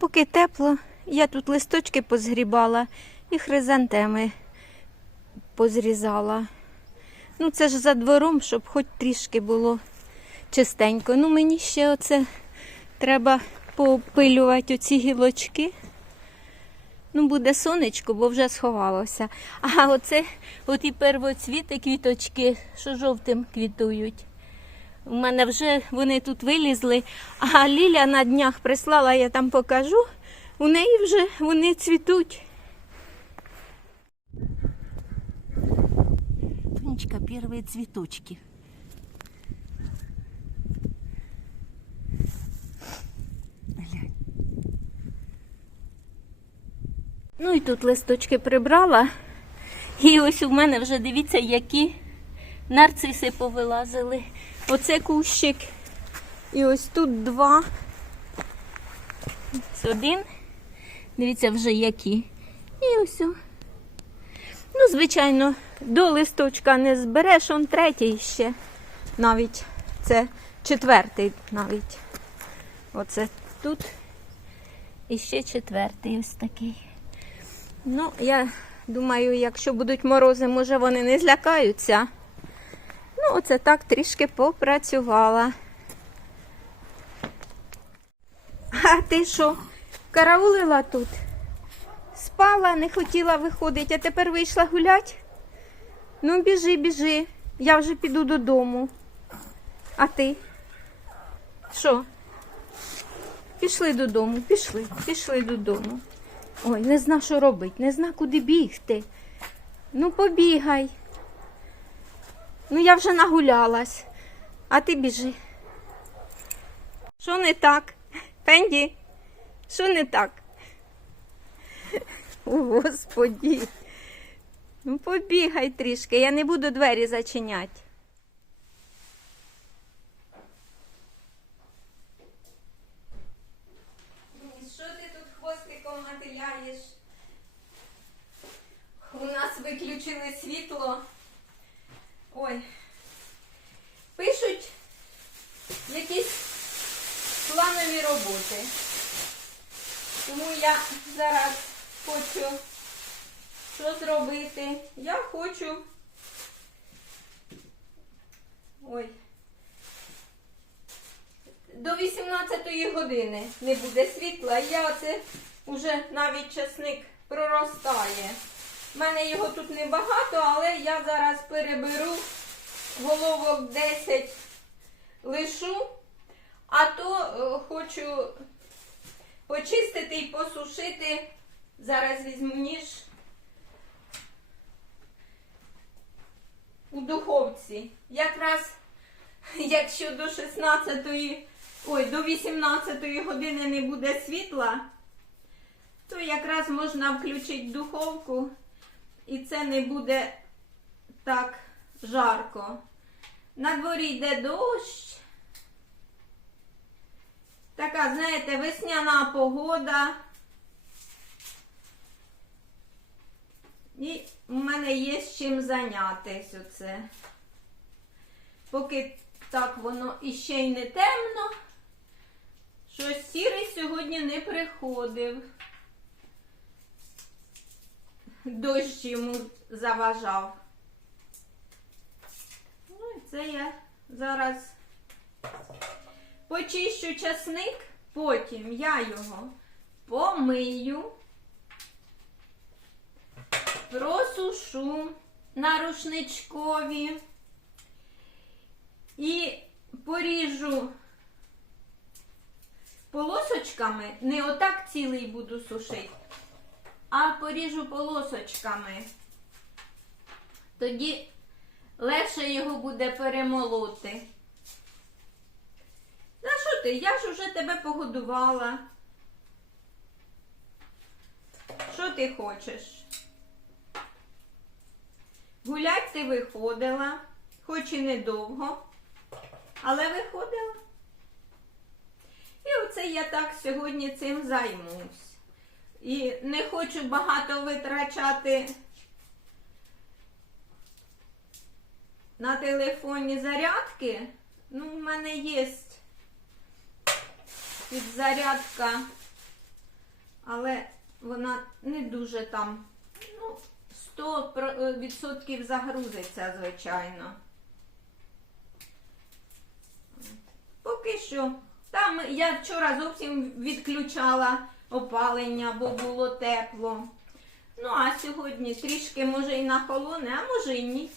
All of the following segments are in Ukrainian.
Поки тепло, я тут листочки позгрібала і хризантеми позрізала. Ну, це ж за двором, щоб хоч трішки було чистенько. Ну, мені ще оце треба попилювати оці гілочки. Ну, буде сонечко, бо вже сховалося. А оце оті первоцвіти, квіточки, що жовтим квітують. У мене вже вони тут вилізли, а Ліля на днях прислала, я там покажу. У неї вже вони цвітуть. Тонечка, первые цветочки. Глянь. Ну і тут листочки прибрала. І ось у мене вже дивіться, які нарциси повилазили. Оце кущик. І ось тут два. Ось один. Дивіться, вже які. І ось. Ну, звичайно, до листочка не збереш, он третій ще. Навіть це четвертий навіть. Оце тут. І ще четвертий ось такий. Ну, я думаю, якщо будуть морози, може вони не злякаються. Ну, оце так трішки попрацювала. А ти що, караулила тут? Спала, не хотіла виходити, а тепер вийшла гуляти? Ну, біжи, біжи. Я вже піду додому. А ти? Що? Пішли додому, пішли, пішли додому. Ой, не зна, що робить, не зна, куди бігти. Ну, побігай. Ну, я вже нагулялась, а ти біжи. Що не так? Пенді, що не так? О, Господі. Ну, побігай трішки, я не буду двері зачиняти. Що ти тут хвостиком мотиляєш? У нас виключили світло. Ой. Пишуть якісь планові роботи. Тому я зараз хочу що зробити. Я хочу. Ой. До 18 години не буде світла. Я оце вже навіть часник проростає. У мене його тут небагато, але я зараз переберу головок 10 лишу, а то е, хочу почистити і посушити. Зараз візьму ніж у духовці. Якраз якщо до 16-ї, ой, до 18-ї години не буде світла, то якраз можна включити духовку і це не буде так жарко. На дворі йде дощ. Така, знаєте, весняна погода. І у мене є з чим зайнятися оце. Поки так воно іще й не темно, що сірий сьогодні не приходив. Дощ йому заважав. Ну і це я зараз почищу часник, потім я його помию, просушу на рушничкові і поріжу полосочками, не отак цілий буду сушити, поріжу полосочками. Тоді легше його буде перемолоти. На що ти? Я ж уже тебе погодувала. Що ти хочеш? Гулять ти виходила, хоч і недовго, але виходила. І оце я так сьогодні цим займусь. І не хочу багато витрачати на телефоні зарядки. Ну, в мене є підзарядка але вона не дуже там, ну, 100% загрузиться, звичайно. Поки що. Там я вчора зовсім відключала опалення, бо було тепло. Ну, а сьогодні трішки може і нахолоне, а може і ні.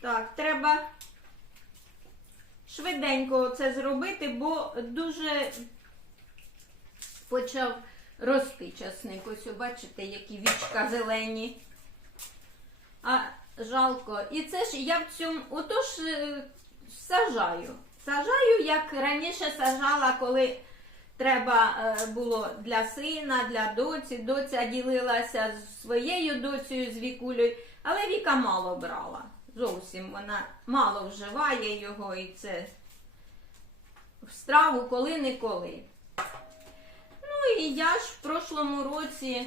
Так, треба швиденько це зробити, бо дуже почав рости часник. Ось, бачите, які вічка зелені. А жалко. І це ж я в цьому отож е, сажаю. Сажаю, як раніше сажала, коли треба е, було для сина, для доці. Доця ділилася з своєю доцею, з вікулею, але Віка мало брала. Зовсім вона мало вживає його і це в страву коли-неколи. Ну і я ж в прошлому році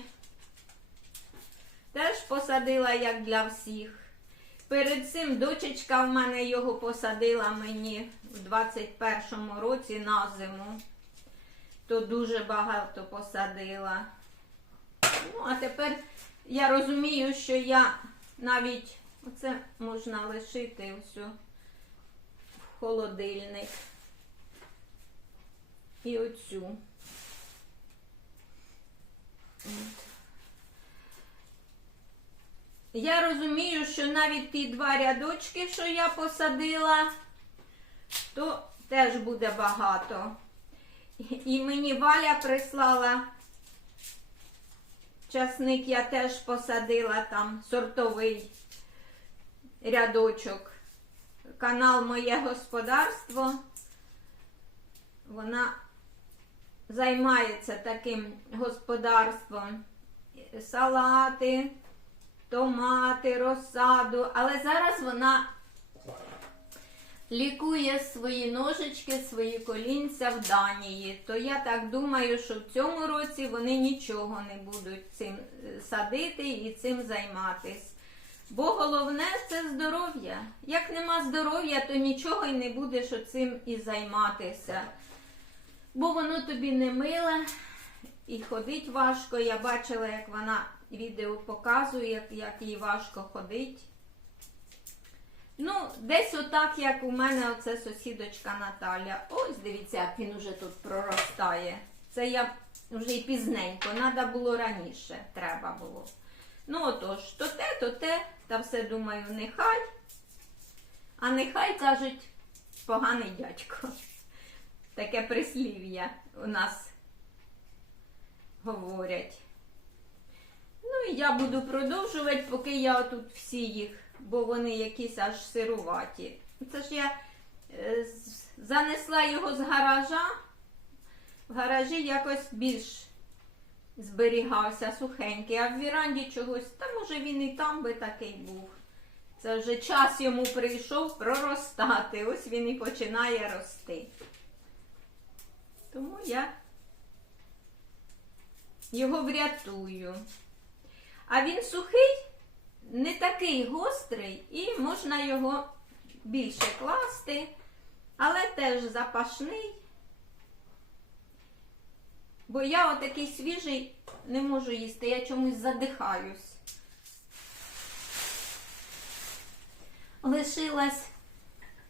теж посадила, як для всіх. Перед цим дочечка в мене його посадила мені в 21-му році на зиму. То дуже багато посадила. Ну, а тепер я розумію, що я навіть оце можна лишити все в холодильник. І оцю. Я розумію, що навіть ті два рядочки, що я посадила, то теж буде багато. І мені Валя прислала часник, я теж посадила там сортовий рядочок. Канал Моє господарство. Вона займається таким господарством. Салати томати, розсаду, але зараз вона лікує свої ножички, свої колінця в Данії. То я так думаю, що в цьому році вони нічого не будуть цим е, садити і цим займатись. Бо головне це здоров'я. Як нема здоров'я, то нічого й не будеш цим і займатися. Бо воно тобі не миле і ходить важко. Я бачила, як вона відео показує, як їй важко ходить. Ну, десь отак, як у мене оце сусідочка Наталя. Ось дивіться, як він уже тут проростає. Це я вже і пізненько, треба було раніше, треба було. Ну, отож, то те, то те, та все думаю, нехай. А нехай кажуть, поганий дядько. Таке прислів'я у нас говорять. Ну і я буду продовжувати, поки я тут всі їх, бо вони якісь аж сируваті. Це ж я е, занесла його з гаража. В гаражі якось більш зберігався сухенький, а в віранді чогось, та може він і там би такий був. Це вже час йому прийшов проростати. Ось він і починає рости. Тому я його врятую. А він сухий, такий гострий, і можна його більше класти, але теж запашний. Бо я отакий свіжий не можу їсти, я чомусь задихаюсь. Лишилась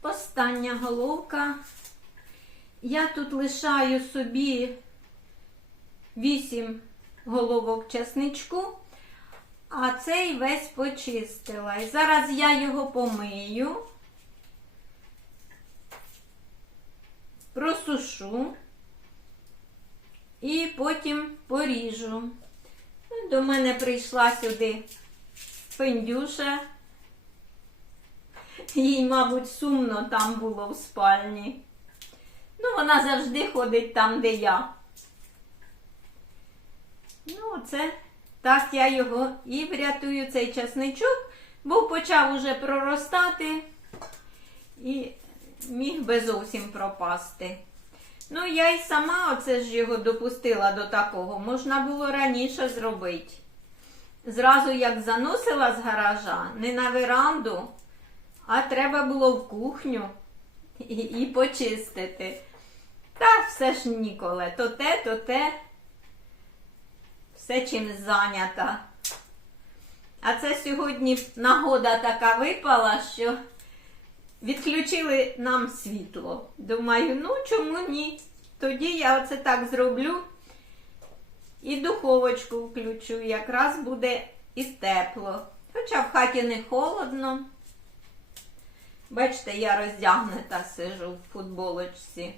остання головка. Я тут лишаю собі 8 головок часничку, а цей весь почистила. І зараз я його помию, просушу і потім поріжу. Ну, До мене прийшла сюди пендюша. Їй, мабуть, сумно там було в спальні. Ну, вона завжди ходить там, де я. Ну, це так я його і врятую цей часничок, бо почав уже проростати і міг би зовсім пропасти. Ну, я й сама оце ж його допустила до такого. Можна було раніше зробити. Зразу як заносила з гаража, не на веранду, а треба було в кухню і, і почистити. Та все ж ніколи. То те, то те. Все чим зайнята. А це сьогодні нагода така випала, що відключили нам світло. Думаю, ну чому ні? Тоді я оце так зроблю і духовочку включу. Якраз буде і тепло. Хоча в хаті не холодно. Бачите, я роздягнута сижу в футболочці.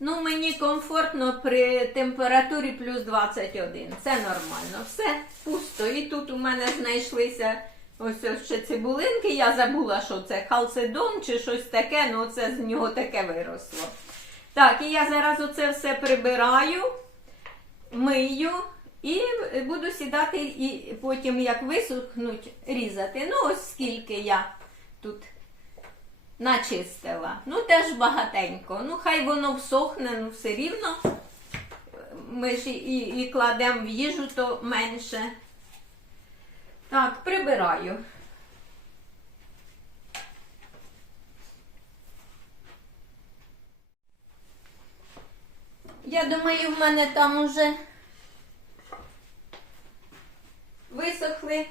Ну, мені комфортно при температурі плюс 21. Це нормально. Все пусто. І тут у мене знайшлися ось ось ще цибулинки. Я забула, що це халцедон чи щось таке, ну це з нього таке виросло. Так, і я зараз оце все прибираю, мию і буду сідати і потім, як висохнуть, різати. Ну, ось скільки я тут начистила. Ну, теж багатенько. Ну, хай воно всохне, ну все рівно. Ми ж і, і, і кладемо в їжу, то менше. Так, прибираю. Я думаю, в мене там уже висохли.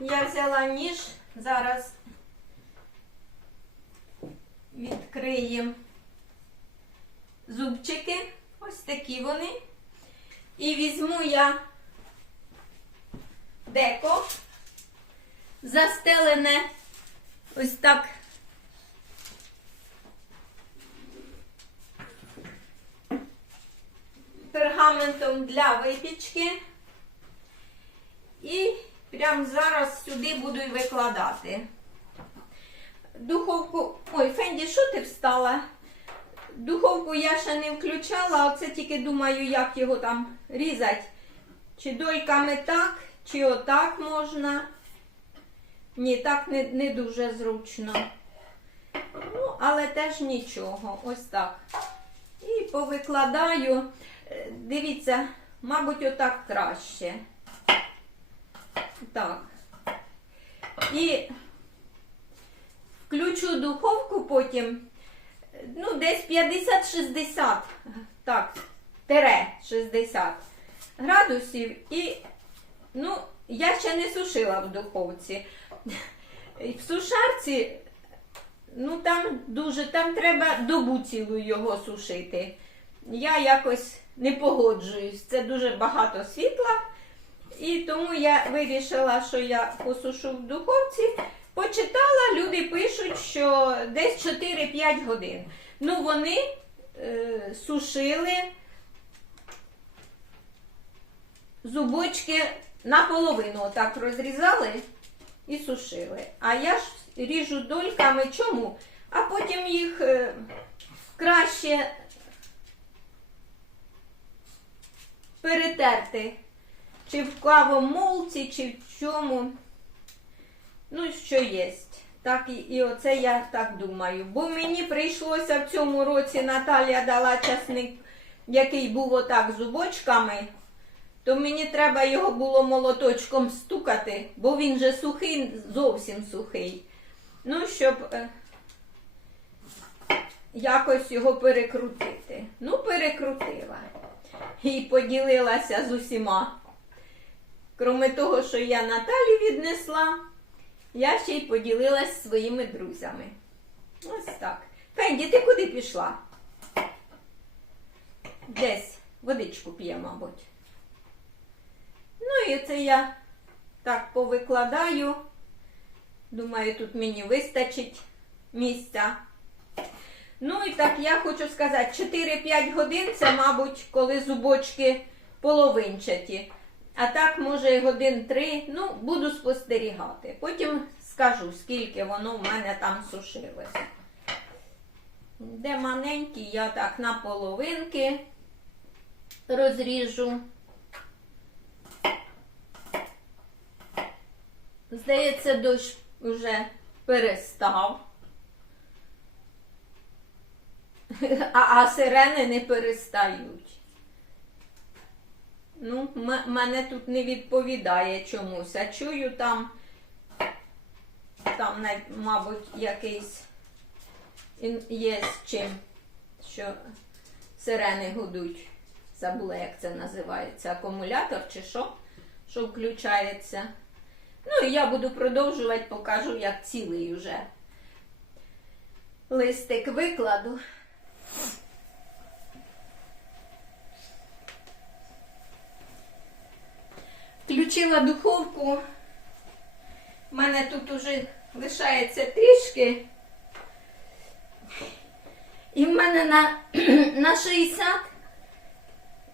Я взяла ніж, зараз відкриємо зубчики. Ось такі вони. І візьму я деко, застелене ось так. Пергаментом для випічки. І прямо зараз сюди буду викладати. Духовку. Ой, Фенді, що ти встала? Духовку я ще не включала, а це тільки думаю, як його там різати. Чи дольками так, чи отак можна. Ні, так не, не дуже зручно. Ну, але теж нічого. Ось так. І повикладаю. Е, Дивіться, мабуть, отак краще. Так. І включу духовку потім, ну, десь 50-60, так, тире 60 градусів. І, ну, я ще не сушила в духовці. В сушарці, ну, там дуже, там треба добу цілу його сушити. Я якось не погоджуюсь. Це дуже багато світла. І тому я вирішила, що я посушу в духовці. Почитала, люди пишуть, що десь 4-5 годин. Ну, вони е, сушили зубочки наполовину отак розрізали і сушили. А я ж ріжу дольками. Чому? А потім їх е, краще перетерти. Чи в кавомолці, чи в чому. Ну, що є. Так, і, і оце я так думаю. Бо мені прийшлося в цьому році Наталія дала часник, який був отак зубочками, то мені треба його було молоточком стукати, бо він же сухий, зовсім сухий. Ну, щоб е, якось його перекрутити. Ну, перекрутила. І поділилася з усіма. Кроме того, що я Наталі віднесла, я ще й поділилась своїми друзями. Ось так. Фенді, ти куди пішла? Десь водичку п'є, мабуть. Ну і це я так повикладаю. Думаю, тут мені вистачить місця. Ну і так я хочу сказати, 4-5 годин це, мабуть, коли зубочки половинчаті. А так, може, і годин 3, ну, буду спостерігати. Потім скажу, скільки воно в мене там сушилося. Де маленькі, я так на половинки розріжу. Здається, дощ вже перестав. А, а сирени не перестають. Ну, мене тут не відповідає чомусь. А чую там, там, мабуть, якийсь є з чим, що сирени гудуть. Забула, як це називається. Акумулятор чи що, що включається. Ну і я буду продовжувати, покажу, як цілий уже листик викладу. Включила духовку. У мене тут уже лишається трішки. І в мене на, на 60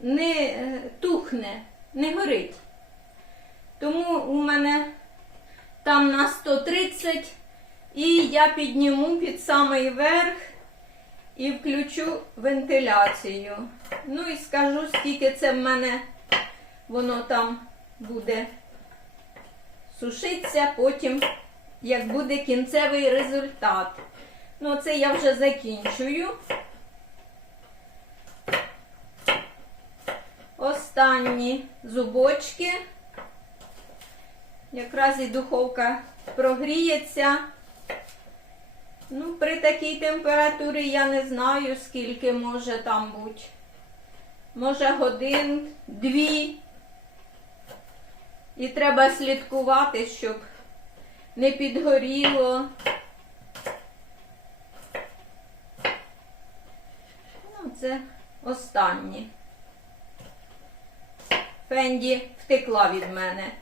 не е, тухне, не горить. Тому у мене там на 130 і я підніму під самий верх і включу вентиляцію. Ну і скажу, скільки це в мене воно там буде сушитися, потім як буде кінцевий результат. Ну, це я вже закінчую. Останні зубочки. Якраз і духовка прогріється. Ну, при такій температурі я не знаю, скільки може там бути. Може годин, дві. І треба слідкувати, щоб не підгоріло. Ну, це останні. Фенді втекла від мене.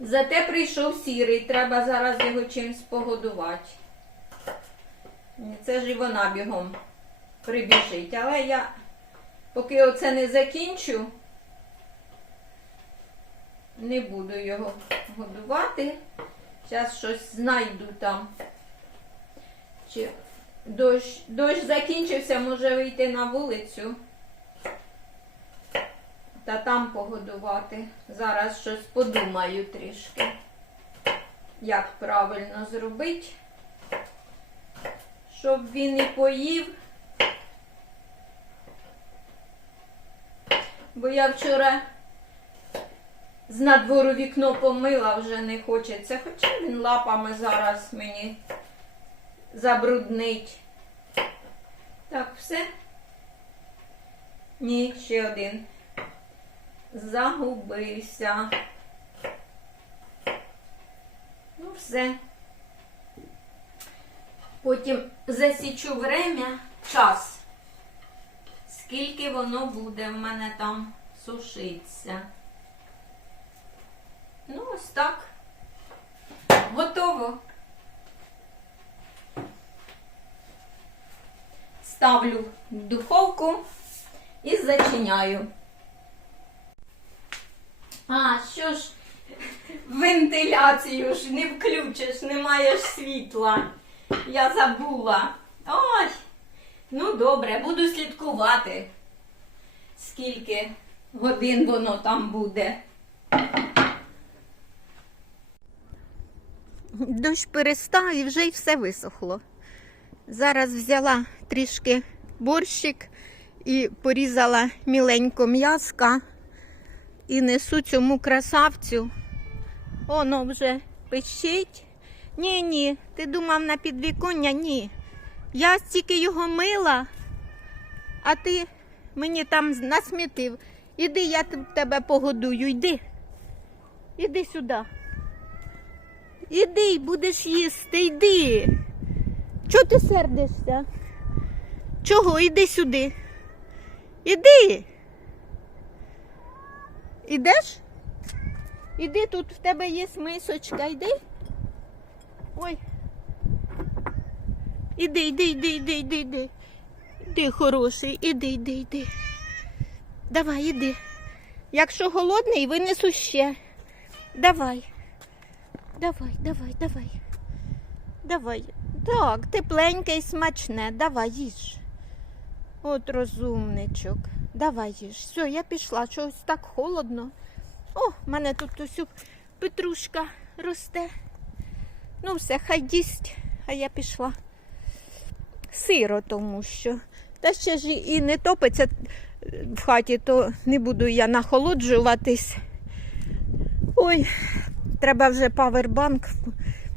Зате прийшов сірий, треба зараз його чимось погодувати. Це ж і вона бігом прибіжить. Але я поки оце не закінчу, не буду його годувати. Зараз щось знайду там. Чи дощ, дощ закінчився, може вийти на вулицю. Та там погодувати. Зараз щось подумаю трішки, як правильно зробити, щоб він і поїв. Бо я вчора з надвору вікно помила, вже не хочеться. Хоча він лапами зараз мені забруднить. Так, все? Ні, ще один. Загубився. Ну, все. Потім засічу время, час. Скільки воно буде в мене там сушитися. Ну, ось так. Готово. Ставлю в духовку і зачиняю. А, що ж, вентиляцію ж не включиш, не маєш світла. Я забула. Ой, ну добре, буду слідкувати, скільки годин воно там буде. Дощ перестав і вже й все висохло. Зараз взяла трішки борщик і порізала міленько м'яска і несу цьому красавцю. Воно вже пищить. Ні, ні, ти думав на підвіконня? Ні. Я стільки його мила, а ти мені там насмітив. Іди, я тебе погодую, йди. Іди сюди. Іди, будеш їсти, йди. Чого ти сердишся? Чого? Іди сюди. Іди. Ідеш? Іди тут в тебе є мисочка, йди. Ой. Іди, йди, йди, йди, йди, йди. Іди, хороший, іди, йди, йди. Давай, іди. Якщо голодний, винесу ще. Давай. Давай, давай, давай. Давай. Так, тепленьке і смачне. Давай, їж. От розумничок. Давай їж. Все, я пішла. Чогось так холодно. О, в мене тут ось петрушка росте. Ну, все, хай їсть, а я пішла. Сиро, тому що. Та ще ж і не топиться в хаті, то не буду я нахолоджуватись. Ой, треба вже павербанк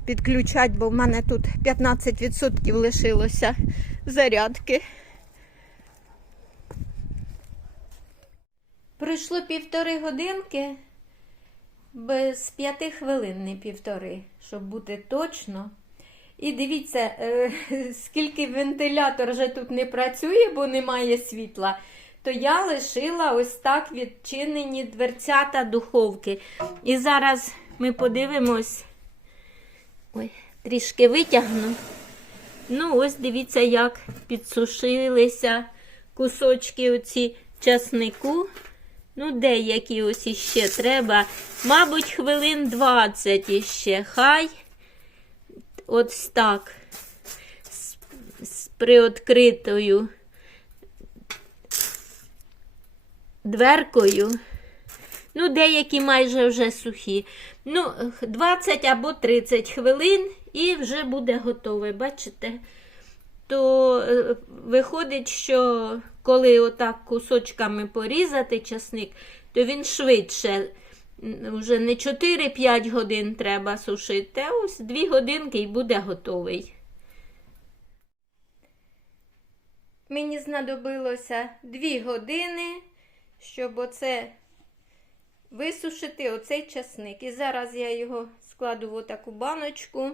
підключати, бо в мене тут 15% лишилося зарядки. Пройшло півтори годинки, без п'яти хвилин, не півтори, щоб бути точно. І дивіться, е, скільки вентилятор вже тут не працює, бо немає світла, то я лишила ось так відчинені дверцята духовки. І зараз ми подивимось. Ой, трішки витягну. Ну, ось дивіться, як підсушилися кусочки оці часнику. Ну, деякі ось іще треба. Мабуть, хвилин 20 іще. Хай ось так. З, з приоткритою дверкою. Ну, деякі майже вже сухі. Ну, 20 або 30 хвилин і вже буде готове, бачите? То е, виходить, що коли отак кусочками порізати часник, то він швидше. Вже не 4-5 годин треба сушити, а ось 2 годинки і буде готовий. Мені знадобилося 2 години, щоб оце висушити оцей часник. І зараз я його складу в таку баночку.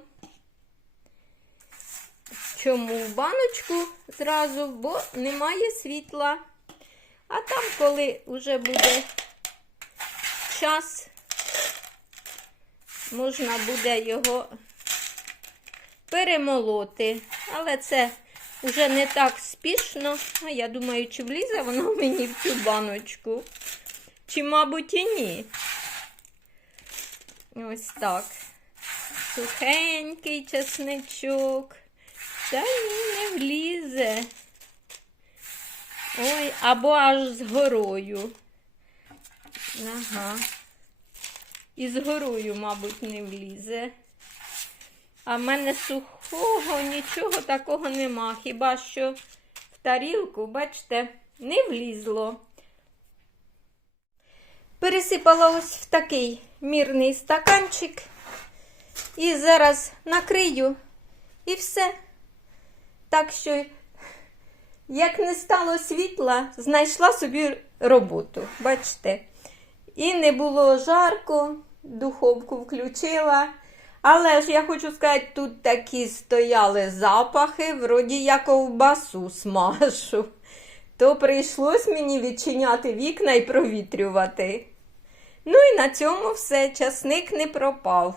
Чому в баночку зразу? Бо немає світла. А там, коли вже буде час, можна буде його перемолоти. Але це вже не так спішно. Я думаю, чи влізе воно мені в цю баночку. Чи, мабуть, і ні. Ось так. Сухенький чесничок. Та ні, не влізе. Ой, або аж з горою. Ага. І з горою, мабуть, не влізе. А в мене сухого нічого такого нема. Хіба що в тарілку, бачите, не влізло. Пересипала ось в такий мірний стаканчик. І зараз накрию і все. Так що, як не стало світла, знайшла собі роботу. Бачите? І не було жарко, духовку включила. Але ж я хочу сказати, тут такі стояли запахи, вроді я ковбасу смажу. То прийшлось мені відчиняти вікна і провітрювати. Ну і на цьому все, часник не пропав.